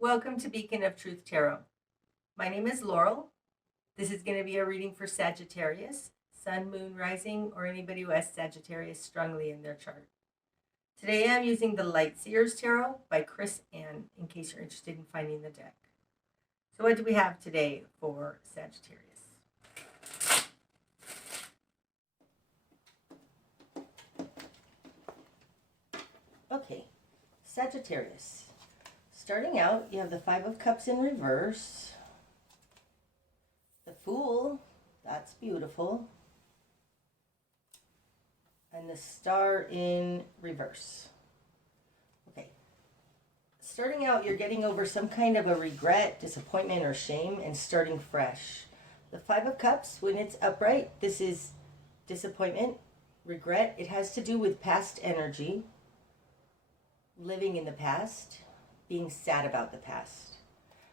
Welcome to Beacon of Truth Tarot. My name is Laurel. This is going to be a reading for Sagittarius, Sun, Moon, Rising, or anybody who has Sagittarius strongly in their chart. Today I'm using the Lightseers Tarot by Chris Ann, in case you're interested in finding the deck. So what do we have today for Sagittarius? Okay, Sagittarius. Starting out, you have the Five of Cups in reverse. The Fool, that's beautiful. And the Star in reverse. Okay. Starting out, you're getting over some kind of a regret, disappointment, or shame, and starting fresh. The Five of Cups, when it's upright, this is disappointment, regret. It has to do with past energy, living in the past, being sad about the past.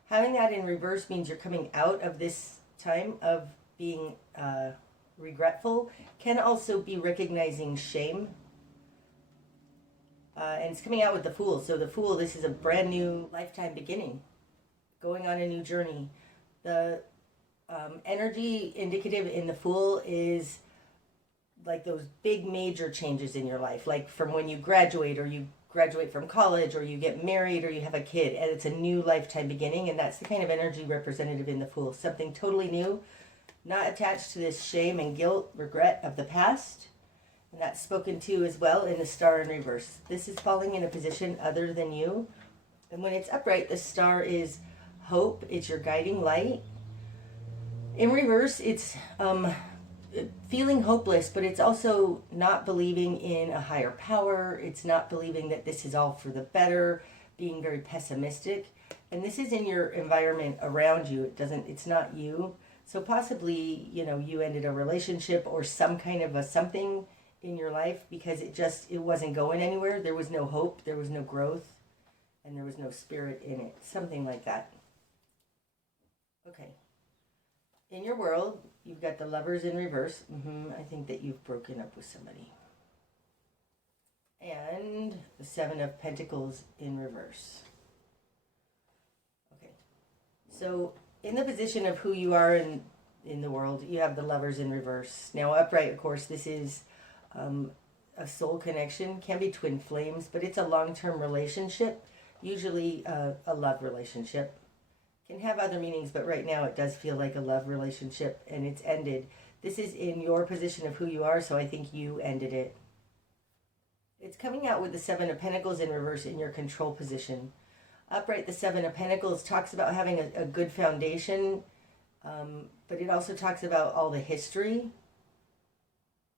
Having that in reverse means you're coming out of this time of being regretful. Can also be recognizing shame. And it's coming out with the Fool. So the Fool, this is a brand new lifetime beginning. Going on a new journey. The energy indicative in the Fool is like those big major changes in your life. Like from when you graduate, or you graduate from college, or you get married, or you have a kid, and it's a new lifetime beginning. And that's the kind of energy representative in the Fool. Something totally new, not attached to this shame and guilt, regret of the past. And that's spoken to as well in the Star in reverse. This is falling in a position other than you. And when it's upright, the Star is hope. It's your guiding light. In reverse, it's feeling hopeless, but it's also not believing in a higher power. It's not believing that this is all for the better, being very pessimistic. And this is in your environment around you. It's not you. So possibly, you ended a relationship or some kind of a something in your life because it wasn't going anywhere. There was no hope, there was no growth, and there was no spirit in it. Something like that. Okay. In your world, you've got the Lovers in reverse. I think that you've broken up with somebody. And the Seven of Pentacles in reverse. Okay. So in the position of who you are in the world, you have the Lovers in reverse. Now upright, of course, this is a soul connection. Can be twin flames, but it's a long-term relationship. Usually a love relationship. Can have other meanings, but right now it does feel like a love relationship, and it's ended. This is in your position of who you are, so I think you ended it. It's coming out with the Seven of Pentacles in reverse in your control position. Upright, the Seven of Pentacles talks about having a good foundation, but it also talks about all the history,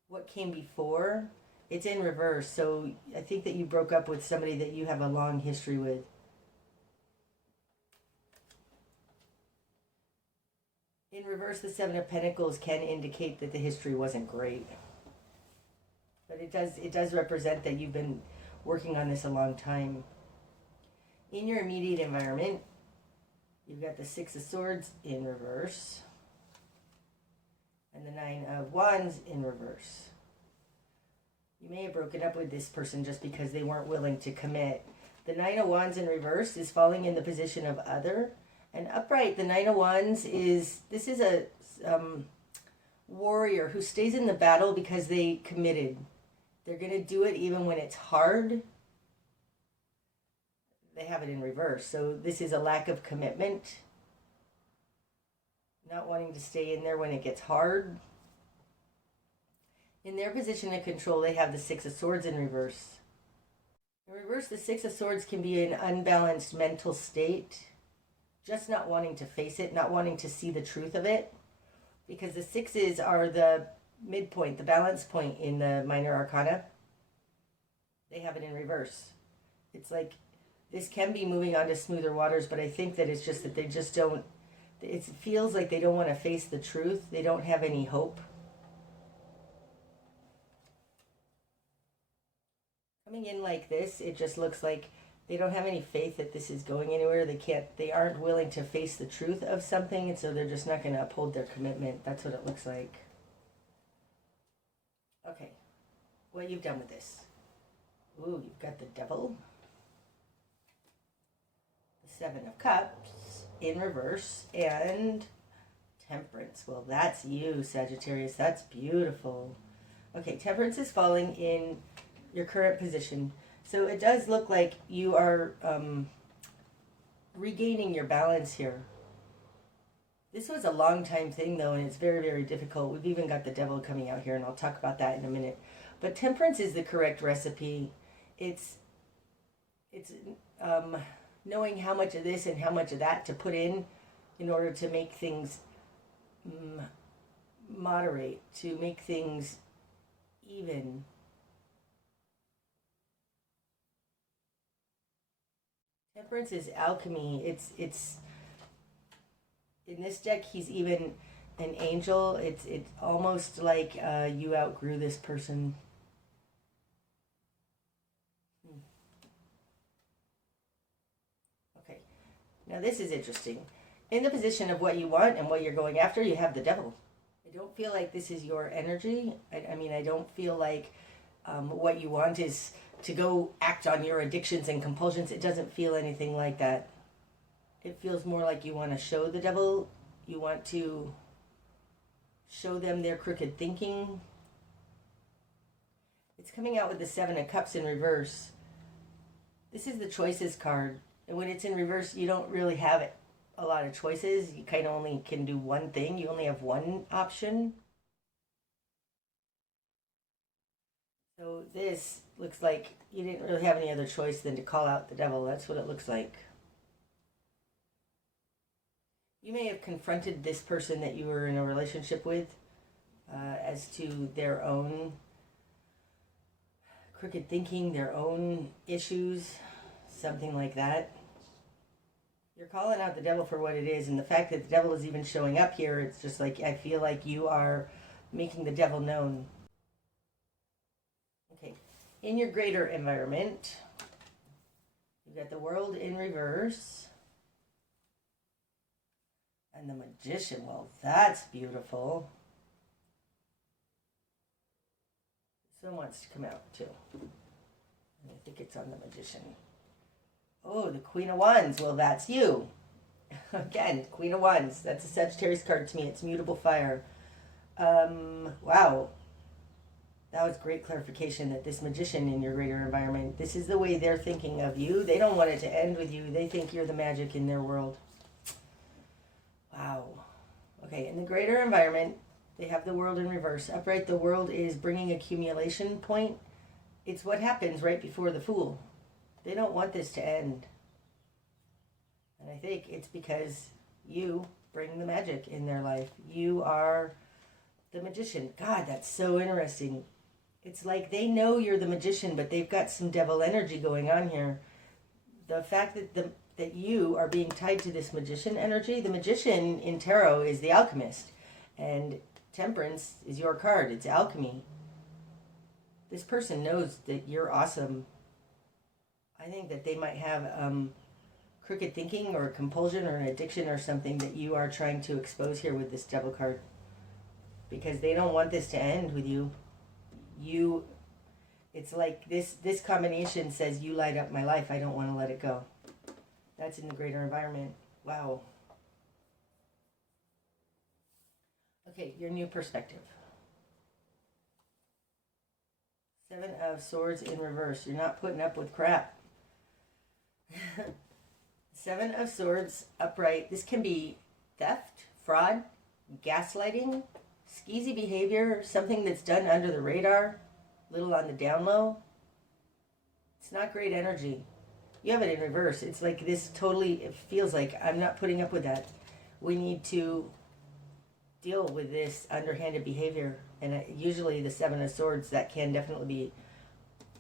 what came before. It's in reverse, so I think that you broke up with somebody that you have a long history with. In reverse, the Seven of Pentacles can indicate that the history wasn't great. But it does represent that you've been working on this a long time. In your immediate environment, you've got the Six of Swords in reverse. And the Nine of Wands in reverse. You may have broken up with this person just because they weren't willing to commit. The Nine of Wands in reverse is falling in the position of other. And upright, the Nine of Wands is a warrior who stays in the battle because they committed. They're going to do it even when it's hard. They have it in reverse. So this is a lack of commitment. Not wanting to stay in there when it gets hard. In their position of control, they have the Six of Swords in reverse. In reverse, the Six of Swords can be an unbalanced mental state. Just not wanting to face it, not wanting to see the truth of it. Because the sixes are the midpoint, the balance point in the minor arcana. They have it in reverse. It's like, this can be moving on to smoother waters, but I think that it's just that they just don't, it feels like they don't want to face the truth. They don't have any hope. Coming in like this, it just looks like they don't have any faith that this is going anywhere. They aren't willing to face the truth of something, and so they're just not going to uphold their commitment. That's what it looks like. Okay, what you've done with this. Ooh, you've got the Devil, the Seven of Cups in reverse, and Temperance. Well, that's you, Sagittarius. That's beautiful. Okay, Temperance is falling in your current position. So it does look like you are regaining your balance here. This was a long time thing, though, and it's very, very difficult. We've even got the devil coming out here, and I'll talk about that in a minute. But Temperance is the correct recipe. It's knowing how much of this and how much of that to put in order to make things moderate, to make things even. Temperance is alchemy. It's in this deck, he's even an angel. It's almost like you outgrew this person. Okay, now this is interesting. In the position of what you want and what you're going after, you have the devil. I don't feel like this is your energy. I mean, I don't feel like what you want is to go act on your addictions and compulsions. It doesn't feel anything like that. It feels more like you want to show the devil. You want to show them their crooked thinking. It's coming out with the Seven of Cups in reverse. This is the choices card. And when it's in reverse, you don't really have a lot of choices. You kind of only can do one thing. You only have one option. So this looks like you didn't really have any other choice than to call out the devil. That's what it looks like. You may have confronted this person that you were in a relationship with as to their own crooked thinking, their own issues, something like that. You're calling out the devil for what it is, and the fact that the devil is even showing up here, it's just like, I feel like you are making the devil known. Okay, in your greater environment, you've got the World in reverse. And the Magician, well, that's beautiful. This one wants to come out too. And I think it's on the Magician. Oh, the Queen of Wands, well, that's you. Again, Queen of Wands, that's a Sagittarius card to me. It's mutable fire. Wow. That was great clarification that this Magician in your greater environment, this is the way they're thinking of you. They don't want it to end with you. They think you're the magic in their world. Wow. Okay, in the greater environment, they have the World in reverse. Upright, the World is bringing accumulation point. It's what happens right before the Fool. They don't want this to end. And I think it's because you bring the magic in their life. You are the Magician. God, that's so interesting. It's like they know you're the Magician, but they've got some devil energy going on here. The fact that that you are being tied to this Magician energy. The Magician in tarot is the alchemist, and Temperance is your card. It's alchemy. This person knows that you're awesome. I think that they might have crooked thinking or compulsion or an addiction or something that you are trying to expose here with this devil card, because they don't want this to end with you. It's like this combination says, you light up my life. I don't want to let it go. That's in the greater environment. Wow. Okay, your new perspective. Seven of Swords in reverse. You're not putting up with crap. Seven of Swords upright. This can be theft, fraud, gaslighting, skeezy behavior, something that's done under the radar, little on the down low. It's not great energy. You have it in reverse. It's like this totally, it feels like I'm not putting up with that. We need to deal with this underhanded behavior. And usually the Seven of Swords, that can definitely be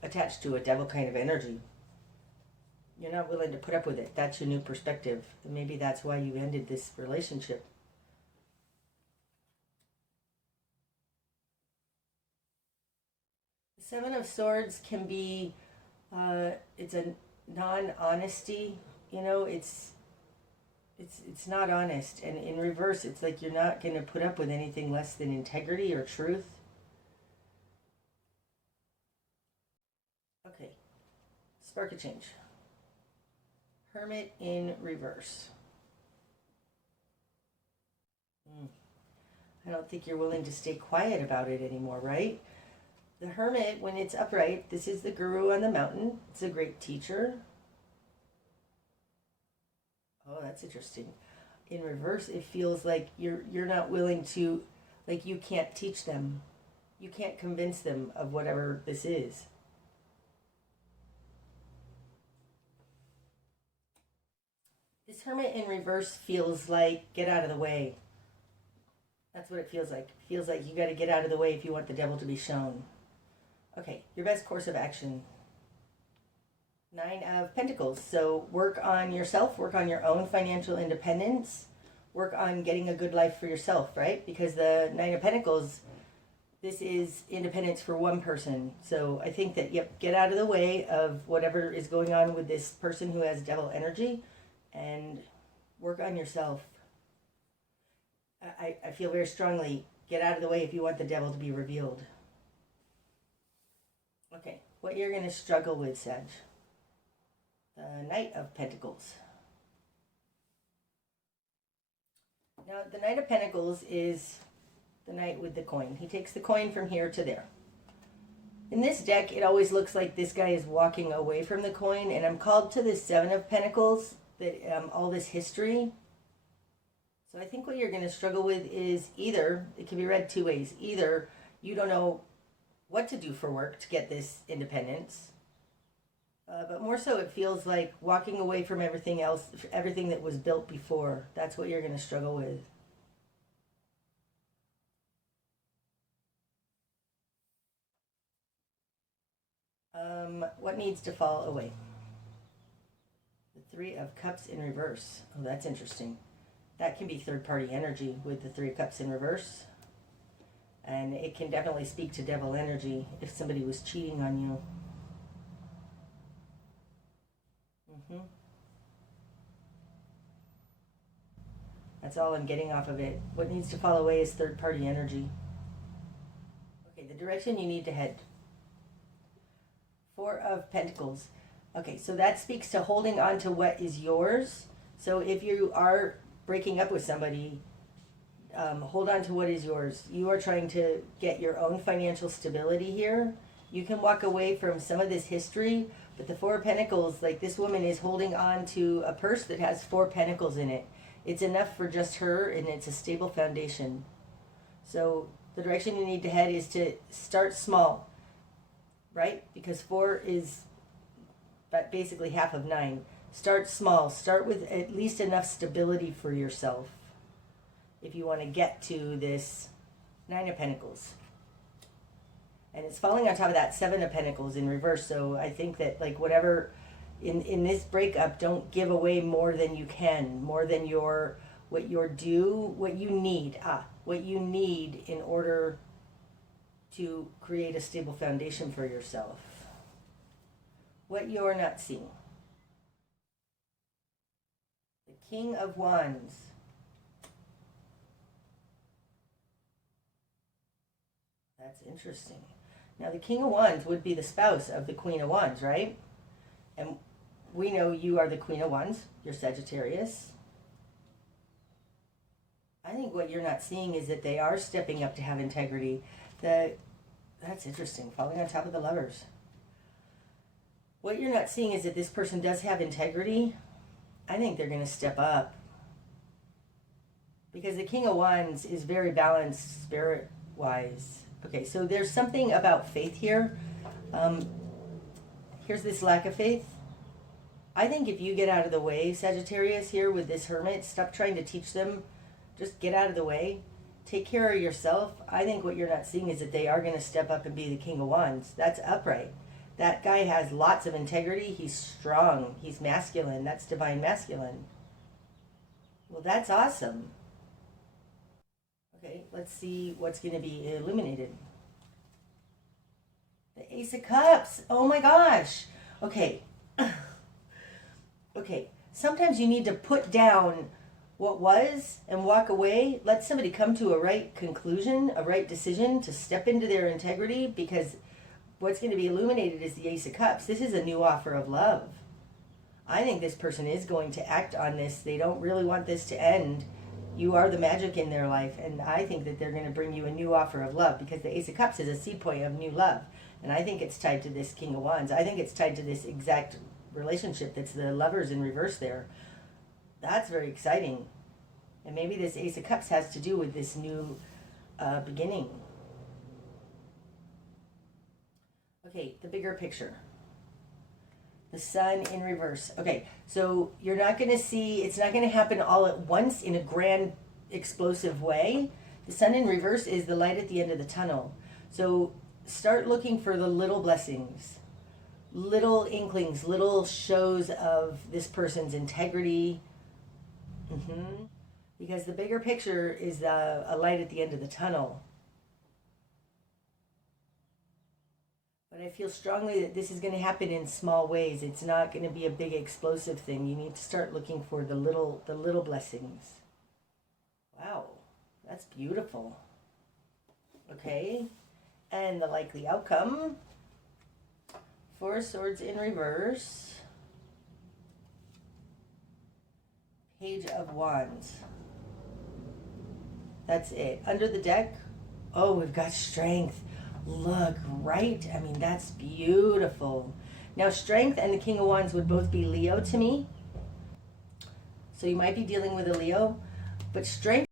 attached to a devil kind of energy. You're not willing to put up with it. That's your new perspective. And maybe that's why you ended this relationship. The Seven of Swords can be, it's a non-honesty, it's not honest. And in reverse, it's like you're not going to put up with anything less than integrity or truth. Okay, spark a change. Hermit in reverse. I don't think you're willing to stay quiet about it anymore, right? The Hermit, when it's upright, this is the guru on the mountain. It's a great teacher. Oh, that's interesting. In reverse, it feels like you're not willing to, like you can't teach them. You can't convince them of whatever this is. This Hermit in reverse feels like get out of the way. That's what it feels like. It feels like you got to get out of the way if you want the devil to be shown. Okay, your best course of action. 9 of Pentacles. So work on yourself, work on your own financial independence, work on getting a good life for yourself, right? Because the 9 of Pentacles, this is independence for one person. So I think that, yep, get out of the way of whatever is going on with this person who has devil energy and work on yourself. I feel very strongly, get out of the way if you want the devil to be revealed. Okay, what you're going to struggle with, Sag. The Knight of Pentacles. Now, the Knight of Pentacles is the knight with the coin. He takes the coin from here to there. In this deck, it always looks like this guy is walking away from the coin, and I'm called to the 7 of Pentacles, that all this history. So I think what you're going to struggle with is either, it can be read 2 ways, either you don't know what to do for work to get this independence, but more so it feels like walking away from everything else, everything that was built before. That's what you're going to struggle with. What needs to fall away? The 3 of Cups in reverse. Oh, that's interesting. That can be third-party energy with the 3 of Cups in reverse. And it can definitely speak to devil energy if somebody was cheating on you. That's all I'm getting off of it. What needs to fall away is third-party energy. Okay, the direction you need to head. 4 of Pentacles. Okay, so that speaks to holding on to what is yours. So if you are breaking up with somebody, hold on to what is yours. You are trying to get your own financial stability here. You can walk away from some of this history, but the 4 of Pentacles, like this woman is holding on to a purse that has 4 pentacles in it. It's enough for just her, and it's a stable foundation. So the direction you need to head is to start small, right? Because 4 is basically half of 9. Start small. Start with at least enough stability for yourself if you want to get to this 9 of Pentacles. And it's falling on top of that 7 of Pentacles in reverse. So I think that, like, whatever in this breakup, don't give away more than you can, more than what you need in order to create a stable foundation for yourself. What you're not seeing. The King of Wands. That's interesting. Now, the King of Wands would be the spouse of the Queen of Wands, right? And we know you are the Queen of Wands. You're Sagittarius. I think what you're not seeing is that they are stepping up to have integrity. That's interesting. Falling on top of the Lovers. What you're not seeing is that this person does have integrity. I think they're going to step up. Because the King of Wands is very balanced spirit-wise. Okay, so there's something about faith here. Here's this lack of faith. I think if you get out of the way, Sagittarius, here with this Hermit, stop trying to teach them. Just get out of the way. Take care of yourself. I think what you're not seeing is that they are going to step up and be the King of Wands. That's upright. That guy has lots of integrity. He's strong. He's masculine. That's divine masculine. Well, that's awesome. Okay, let's see what's going to be illuminated. The Ace of Cups. Oh my gosh. Okay. Okay. Sometimes you need to put down what was and walk away. Let somebody come to a right conclusion, a right decision to step into their integrity, because what's going to be illuminated is the Ace of Cups. This is a new offer of love. I think this person is going to act on this. They don't really want this to end. You are the magic in their life, and I think that they're going to bring you a new offer of love, because the Ace of Cups is a seed point of new love. And I think it's tied to this King of Wands. I think it's tied to this exact relationship that's the Lovers in reverse there. That's very exciting. And maybe this Ace of Cups has to do with this new beginning. Okay, the bigger picture. The Sun in reverse. Okay, so you're not going to see, it's not going to happen all at once in a grand, explosive way. The Sun in reverse is the light at the end of the tunnel. So start looking for the little blessings, little inklings, little shows of this person's integrity. Because the bigger picture is a light at the end of the tunnel. But I feel strongly that this is going to happen in small ways. It's not going to be a big explosive thing. You need to start looking for the little blessings. Wow, that's beautiful. Okay, and the likely outcome. Four of Swords in reverse. Page of Wands. That's it. Under the deck, oh, we've got Strength. Look, right? I mean, that's beautiful. Now, Strength and the King of Wands would both be Leo to me. So you might be dealing with a Leo. But Strength,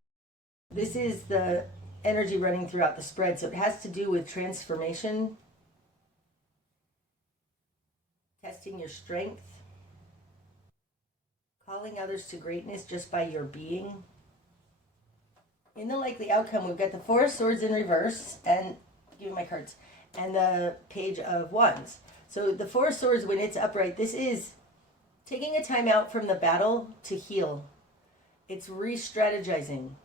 this is the energy running throughout the spread. So it has to do with transformation. Testing your strength. Calling others to greatness just by your being. In the likely outcome, we've got the Four of Swords in reverse, and give me my cards, and the Page of Wands. So the Four of Swords, when it's upright, this is taking a time out from the battle to heal. It's re-strategizing.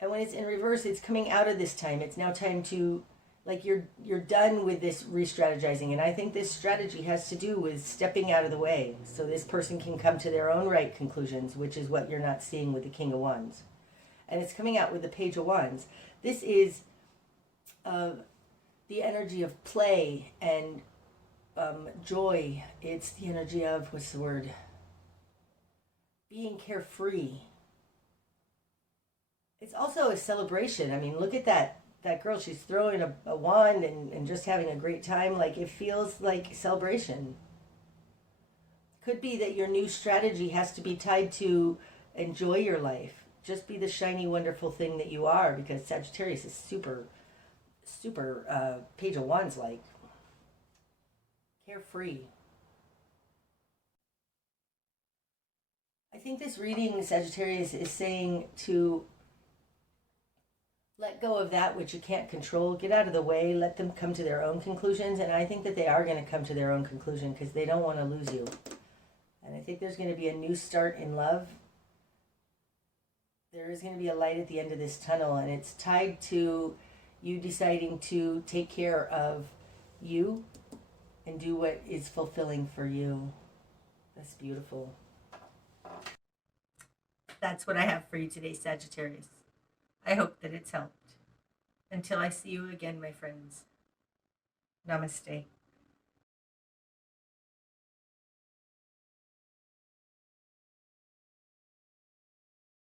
And when it's in reverse, it's coming out of this time. It's now time to, like, you're done with this re-strategizing. And I think this strategy has to do with stepping out of the way so this person can come to their own right conclusions, which is what you're not seeing with the King of Wands. And it's coming out with the Page of Wands. This is the energy of play and joy. It's the energy of, what's the word? Being carefree. It's also a celebration. I mean, look at that girl. She's throwing a wand and just having a great time. Like, it feels like celebration. Could be that your new strategy has to be tied to enjoy your life. Just be the shiny, wonderful thing that you are, because Sagittarius is super Page of Wands like. Carefree. I think this reading, Sagittarius, is saying to let go of that which you can't control. Get out of the way. Let them come to their own conclusions. And I think that they are going to come to their own conclusion because they don't want to lose you. And I think there's going to be a new start in love. There is going to be a light at the end of this tunnel, and it's tied to you deciding to take care of you and do what is fulfilling for you. That's beautiful. That's what I have for you today, Sagittarius. I hope that it's helped. Until I see you again, my friends. Namaste.